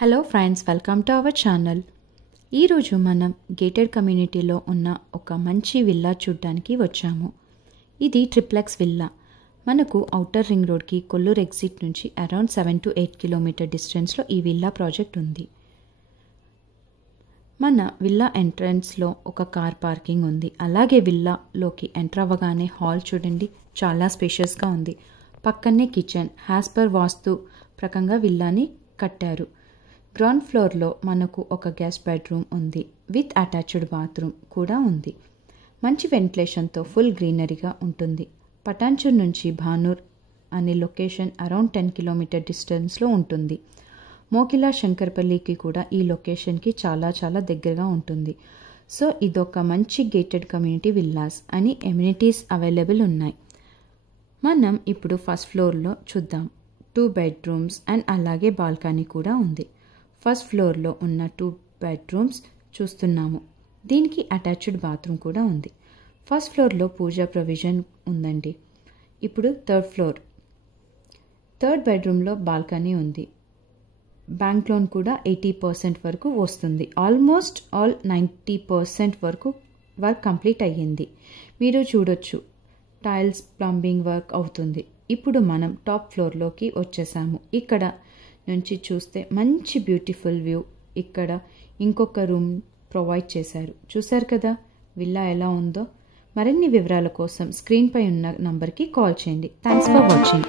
Hello friends, welcome to our channel. ఈరోజు మనం gated కమ్యూనిటీలో ఉన్న ఒక మంచి విల్లా చూడడానికి వచ్చాము. ఇది ట్రిప్లెక్స్ విల్లా. మనకు ఔటర్ రింగ్ రోడ్కి కొల్లూరు ఎగ్జిట్ నుంచి అరౌండ్ 7 to 8 కిలోమీటర్ డిస్టెన్స్లో ఈ విల్లా ప్రాజెక్ట్ ఉంది. మన విల్లా ఎంట్రన్స్లో ఒక కార్ పార్కింగ్ ఉంది. అలాగే విల్లాలోకి ఎంటర్ అవ్వగానే హాల్ చూడండి, చాలా స్పేషియస్గా ఉంది. పక్కనే కిచెన్. యాజ్ పర్ వాస్తు ప్రకంగా విల్లాని కట్టారు. గ్రౌండ్ ఫ్లోర్లో మనకు ఒక గెస్ట్ బెడ్రూమ్ ఉంది. విత్ అటాచ్డ్ బాత్రూమ్ కూడా ఉంది. మంచి వెంటిలేషన్తో ఫుల్ గ్రీనరీగా ఉంటుంది. పటాన్చూర్ నుంచి భానూర్ అనే లొకేషన్ అరౌండ్ 10 కిలోమీటర్ డిస్టెన్స్లో ఉంటుంది. మోకిలా శంకర్పల్లికి కూడా ఈ లొకేషన్కి చాలా దగ్గరగా ఉంటుంది. సో ఇదొక మంచి గేటెడ్ కమ్యూనిటీ విల్లాస్ అని ఎమ్యూనిటీస్ అవైలబుల్ ఉన్నాయి. మనం ఇప్పుడు ఫస్ట్ ఫ్లోర్లో చూద్దాం. 2 బెడ్రూమ్స్ అండ్ అలాగే బాల్కనీ కూడా ఉంది. ఫస్ట్ ఫ్లోర్లో ఉన్న 2 బెడ్రూమ్స్ చూస్తున్నాము. దీనికి అటాచ్డ్ బాత్రూమ్ కూడా ఉంది. ఫస్ట్ ఫ్లోర్లో పూజా ప్రొవిజన్ ఉందండి. ఇప్పుడు థర్డ్ బెడ్రూమ్లో బాల్కనీ ఉంది. బ్యాంక్ లోన్ కూడా 80% వరకు వస్తుంది. ఆల్మోస్ట్ 90% వరకు వర్క్ కంప్లీట్ అయ్యింది. మీరు చూడొచ్చు, టైల్స్ ప్లంబింగ్ వర్క్ అవుతుంది. ఇప్పుడు మనం టాప్ ఫ్లోర్లోకి వచ్చేసాము. ఇక్కడ నుంచి చూస్తే మంచి బ్యూటిఫుల్ వ్యూ. ఇక్కడ ఇంకొక రూమ్ ప్రొవైడ్ చేశారు. చూశారు కదా విల్లా ఎలా ఉందో. మరిన్ని వివరాల కోసం స్క్రీన్పై ఉన్న నంబర్కి కాల్ చేయండి. Thanks for watching.